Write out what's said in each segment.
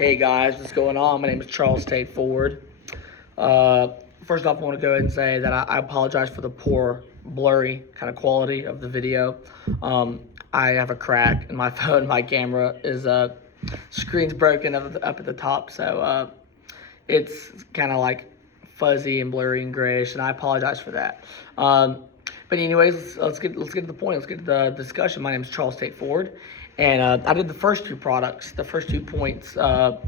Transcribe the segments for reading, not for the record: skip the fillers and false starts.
Hey guys, what's going on? My name is Charles Tate Ford. First off, I want to go ahead and say that I apologize for the poor, blurry kind of quality of the video. I have a crack in my phone. My camera is screen's broken up at the top, so it's kind of like fuzzy and blurry and grayish, and I apologize for that. But anyways, let's get to the point. Let's get to the discussion. My name is Charles Tate Ford, and I did the first two points that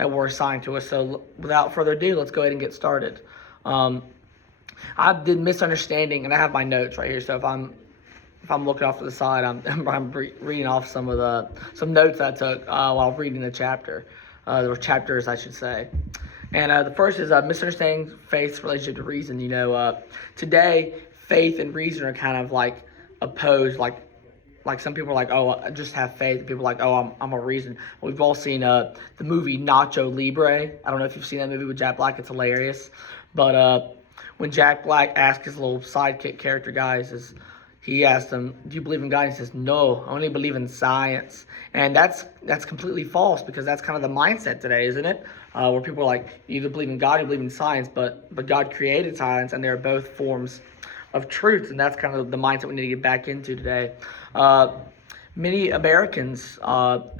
were assigned to us. So without further ado, let's go ahead and get started. I did misunderstanding, and I have my notes right here. So if I'm looking off to the side, I'm reading off some notes I took while reading the chapter. There were chapters, I should say. And the first is misunderstanding faith's relationship to reason. Today, faith and reason are kind of like opposed. Like some people are like, oh, I just have faith. And people are like, oh, I'm a reason. We've all seen the movie Nacho Libre. I don't know if you've seen that movie with Jack Black. It's hilarious. But when Jack Black asked his little sidekick character guy, he asked him, do you believe in God? And he says, no, I only believe in science. And that's completely false, because that's kind of the mindset today, isn't it? Where people are like, you either believe in God or you believe in science, but God created science, and they're both forms of truth, and that's kind of the mindset we need to get back into today. Many Americans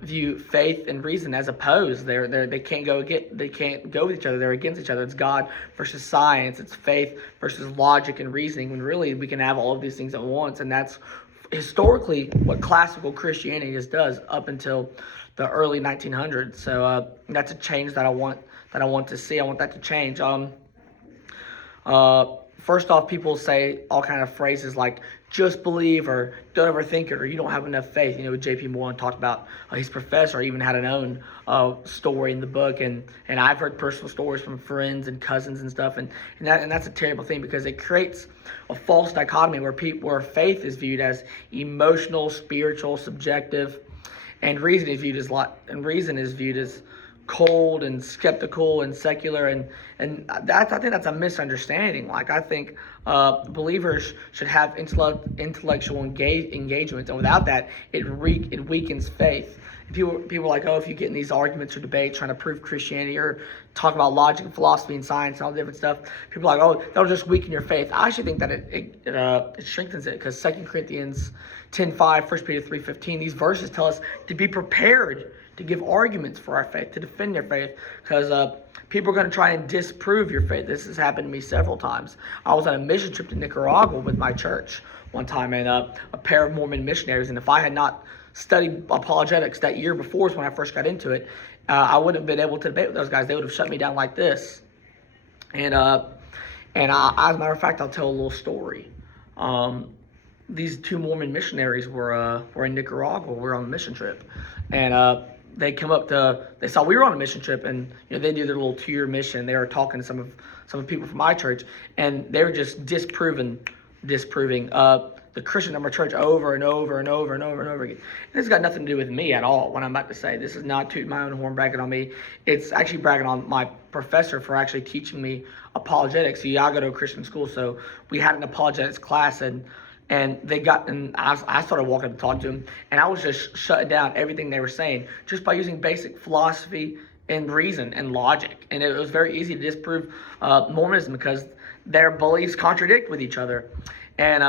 view faith and reason as opposed. They can't go with each other. They're against each other. It's God versus science. It's faith versus logic and reasoning. When really we can have all of these things at once, and that's historically what classical Christianity does up until the early 1900s. So that's a change that I want to see. I want that to change. First off, people say all kind of phrases like just believe, or don't ever think it, or you don't have enough faith. J.P. Moore talked about his professor even had an own story in the book, and I've heard personal stories from friends and cousins and stuff, and that's a terrible thing, because it creates a false dichotomy where faith is viewed as emotional, spiritual, subjective, and reason is viewed as cold and skeptical and secular, and I think that's a misunderstanding. I think believers should have intellectual engagement, and without that, it weakens faith. People are like, oh, if you get in these arguments or debates trying to prove Christianity or talk about logic and philosophy and science and all the different stuff, people are like, oh, that'll just weaken your faith. I actually think that it strengthens it, because 2 Corinthians 10:5, 1 Peter 3:15, these verses tell us to be prepared to give arguments for our faith, to defend their faith, because people are going to try and disprove your faith. This has happened to me several times. I was on a mission trip to Nicaragua with my church one time, and a pair of Mormon missionaries, and if I had not studied apologetics that year before when I first got into it, I wouldn't have been able to debate with those guys. They would have shut me down like this. And as a matter of fact, I'll tell a little story. These two Mormon missionaries were in Nicaragua. We were on a mission trip, and they saw we were on a mission trip, and they do their little 2-year mission. They were talking to some of the people from my church, and they were just disproving the Christian of our church over and over and over and over and over again. And this has got nothing to do with me at all. What I'm about to say, this is not tooting my own horn, bragging on me. It's actually bragging on my professor for actually teaching me apologetics. See, I go to a Christian school, so we had an apologetics class, and I started walking up to talk to him, and I was just shutting down everything they were saying just by using basic philosophy and reason and logic. And it was very easy to disprove Mormonism, because their beliefs contradict with each other. And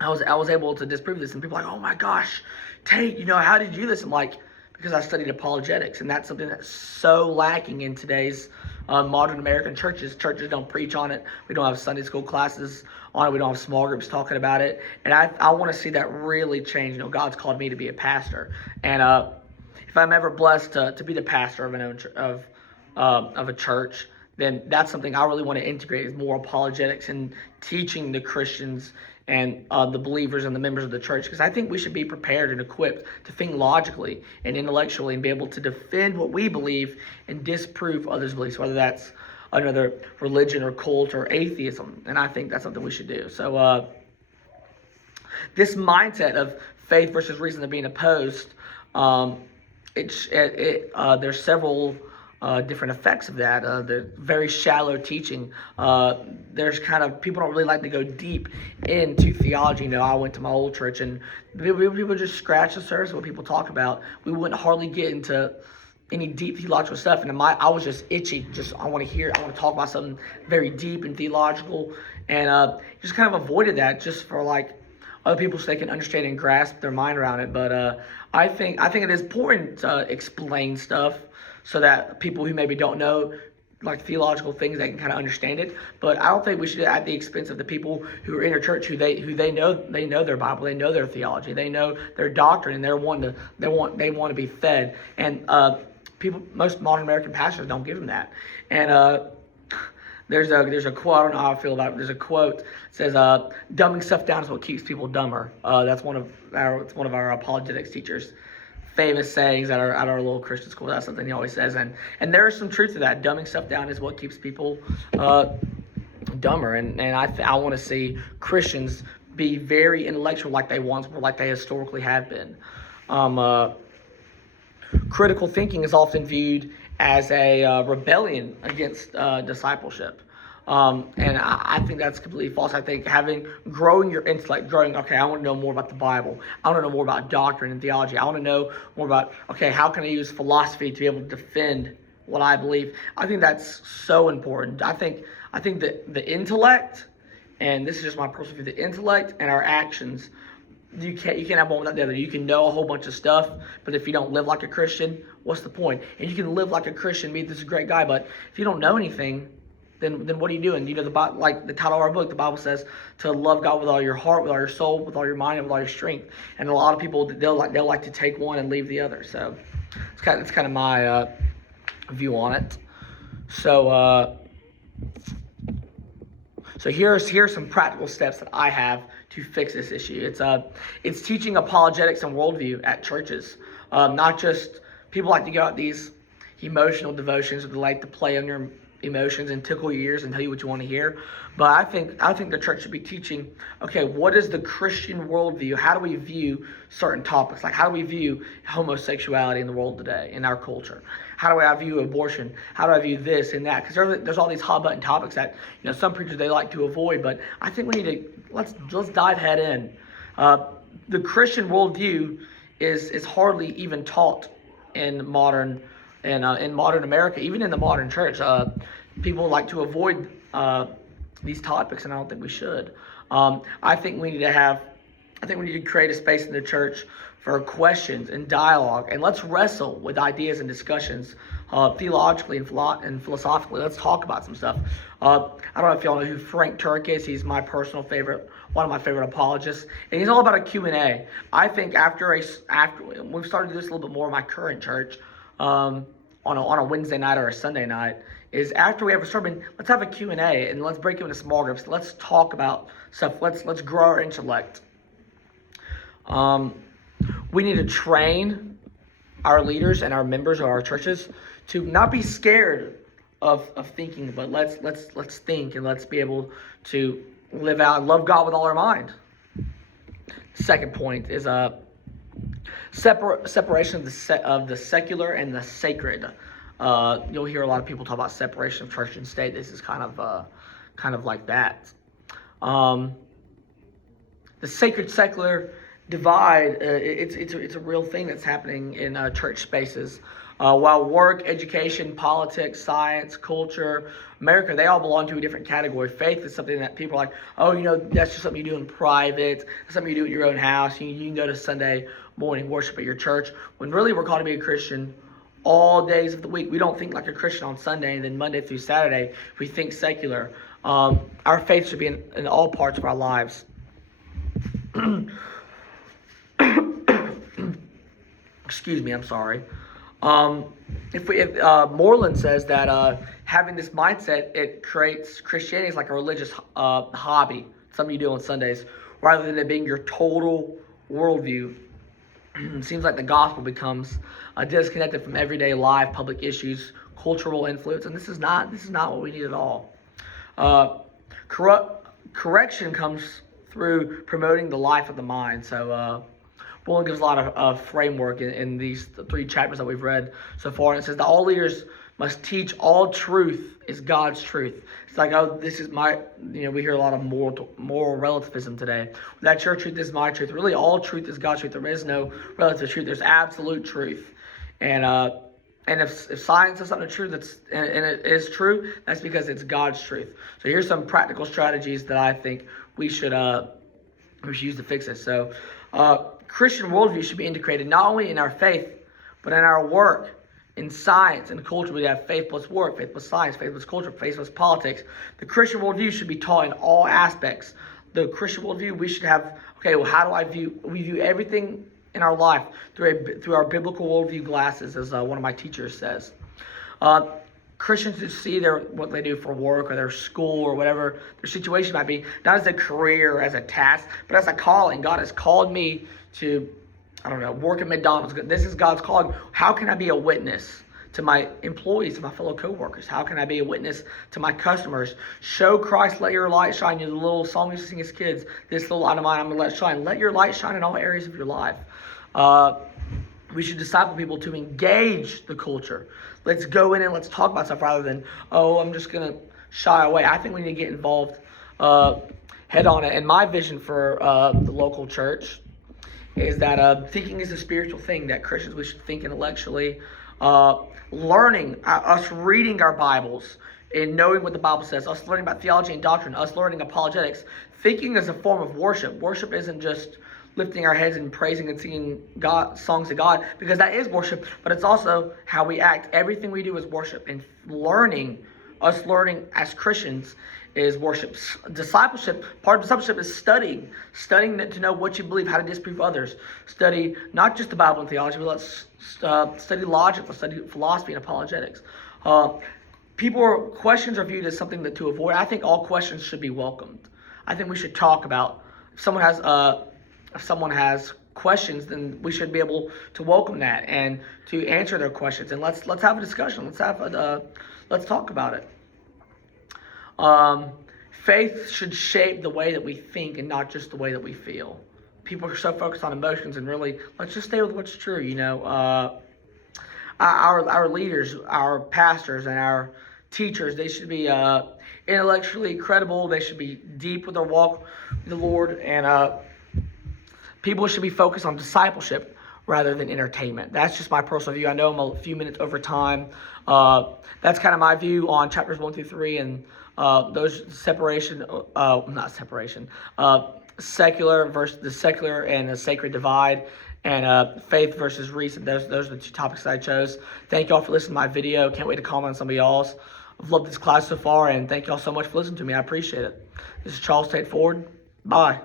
I was able to disprove this, and people are like, oh my gosh, Tate, how did you do this? I'm like, because I studied apologetics, and that's something that's so lacking in today's modern American churches. Churches don't preach on it. We don't have Sunday school classes on it. We don't have small groups talking about it. And I want to see that really change. God's called me to be a pastor, and if I'm ever blessed to be the pastor of a church, then that's something I really want to integrate, is more apologetics and teaching the Christians and the believers and the members of the church, because I think we should be prepared and equipped to think logically and intellectually and be able to defend what we believe and disprove others' beliefs, whether that's another religion or cult or atheism. And I think that's something we should do. So this mindset of faith versus reason being opposed, there's several different effects of that. The very shallow teaching. There's kind of, people don't really like to go deep into theology. You know, I went to my old church and people just scratch the surface of what people talk about. We wouldn't hardly get into any deep theological stuff, and I was just itchy. I want to talk about something very deep and theological, and just kind of avoided that just for like other people so they can understand and grasp their mind around it. But I think it is important to explain stuff so that people who maybe don't know like theological things, they can kind of understand it. But I don't think we should at the expense of the people who are in your church who they know their Bible, they know their theology, they know their doctrine, and they want to be fed. And most modern American pastors don't give them that. And there's a quote, I don't know how I feel about it. There's a quote that says, "Dumbing stuff down is what keeps people dumber." That's one of our apologetics teachers' famous sayings at our little Christian school. That's something he always says, and there is some truth to that. Dumbing stuff down is what keeps people dumber. And I want to see Christians be very intellectual, like they once were, like they historically have been. Critical thinking is often viewed as a rebellion against discipleship. And I think that's completely false. I think growing your intellect, okay, I want to know more about the Bible. I want to know more about doctrine and theology. I want to know more about, okay, how can I use philosophy to be able to defend what I believe? I think that's so important. I think that the intellect, and this is just my personal view, the intellect and our actions, you can't have one without the other. You can know a whole bunch of stuff, but if you don't live like a Christian, what's the point? And you can live like a Christian, be this great guy, but if you don't know anything, then what are you doing? You know, like the title of our book, the Bible says to love God with all your heart, with all your soul, with all your mind, and with all your strength. And a lot of people, they'll like to take one and leave the other. So it's kind of my view on it. So here's some practical steps that I have to fix this issue. It's teaching apologetics and worldview at churches. Not just people like to go out these emotional devotions, or they like to play on your emotions and tickle your ears and tell you what you want to hear. But I think the church should be teaching, okay, what is the Christian worldview? How do we view certain topics? Like, how do we view homosexuality in the world today, in our culture? How do I view abortion? How do I view this and that? Because there's all these hot button topics that, you know, some preachers, they like to avoid. But I think we need to let's dive head in. The Christian worldview is hardly even taught in modern America, even in the modern church. People like to avoid these topics, and I don't think we should. I think we need to create a space in the church for questions and dialogue, and let's wrestle with ideas and discussions theologically and philosophically. Let's talk about some stuff. I don't know if y'all know who Frank Turk is. He's my personal favorite, one of my favorite apologists, and he's all about a Q&A. I think after we've started to do this a little bit more in my current church, on a Wednesday night or a Sunday night, is after we have a sermon, let's have a Q&A, and let's break it into small groups. Let's talk about stuff. Let's grow our intellect. We need to train our leaders and our members of our churches to not be scared of thinking, but let's think, and let's be able to live out and love God with all our mind. Second point is separation of the secular and the sacred. You'll hear a lot of people talk about separation of church and state. This is kind of like that. The sacred secular divide, it's a real thing that's happening in church spaces. While work, education, politics, science, culture, America, they all belong to a different category. Faith is something that people are like, oh, you know, that's just something you do in private. That's something you do in your own house. You can go to Sunday morning worship at your church. When really we're called to be a Christian all days of the week. We don't think like a Christian on Sunday, and then Monday through Saturday we think secular. Our faith should be in all parts of our lives. Excuse me, I'm sorry. If Moreland says that having this mindset, it creates Christianity as like a religious hobby, something you do on Sundays, rather than it being your total worldview. It seems like the gospel becomes disconnected from everyday life, public issues, cultural influence, and this is not what we need at all. Correction comes through promoting the life of the mind. So Bullen gives a lot of framework in these three chapters that we've read so far. And it says that all leaders must teach all truth is God's truth. It's like, oh, this is my, we hear a lot of moral relativism today. That your truth is my truth. Really, all truth is God's truth. There is no relative truth. There's absolute truth. And And if science is something true, and it is true, that's because it's God's truth. So here's some practical strategies that I think we should use to fix this. So Christian worldview should be integrated not only in our faith, but in our work, in science and culture. We have faith plus work, faith plus science, faith plus culture, faith plus politics. The Christian worldview should be taught in all aspects. The Christian worldview, we should have, okay, well, how do we view everything in our life through our biblical worldview glasses, as one of my teachers says. Christians should see what they do for work or their school or whatever their situation might be, not as a career or as a task, but as a calling. God has called me to, work at McDonald's. This is God's calling. How can I be a witness to my employees, to my fellow co-workers? How can I be a witness to my customers? Show Christ, let your light shine. The little song we used to sing as kids, this little light of mine, I'm going to let shine. Let your light shine in all areas of your life. We should disciple people to engage the culture. Let's go in and let's talk about stuff rather than, I'm just going to shy away. I think we need to get involved head on. And my vision for the local church is that thinking is a spiritual thing, that Christians, we should think intellectually. Learning, us reading our Bibles and knowing what the Bible says, us learning about theology and doctrine, us learning apologetics. Thinking is a form of worship. Worship isn't just lifting our heads and praising and singing songs to God, because that is worship, but it's also how we act. Everything we do is worship, and learning as Christians is worship. Part of discipleship is studying to know what you believe, how to disprove others. Study not just the Bible and theology, but let's study logic, let's study philosophy and apologetics. Questions are viewed as something to avoid. I think all questions should be welcomed. I think we should talk about, if someone has questions, then we should be able to welcome that and to answer their questions. And let's have a discussion. Let's talk about it. Faith should shape the way that we think and not just the way that we feel. People are so focused on emotions, and really, let's just stay with what's true. Our leaders, our pastors, and our teachers, they should be intellectually credible. They should be deep with their walk with the Lord, and people should be focused on discipleship rather than entertainment. That's just my personal view. I know I'm a few minutes over time. That's kind of my view on chapters 1 through 3, and those secular versus the secular and the sacred divide, and faith versus reason. Those are the two topics that I chose. Thank y'all for listening to my video. Can't wait to comment on some of y'all's. I've loved this class so far, and thank y'all so much for listening to me. I appreciate it. This is Charles Tate Ford. Bye.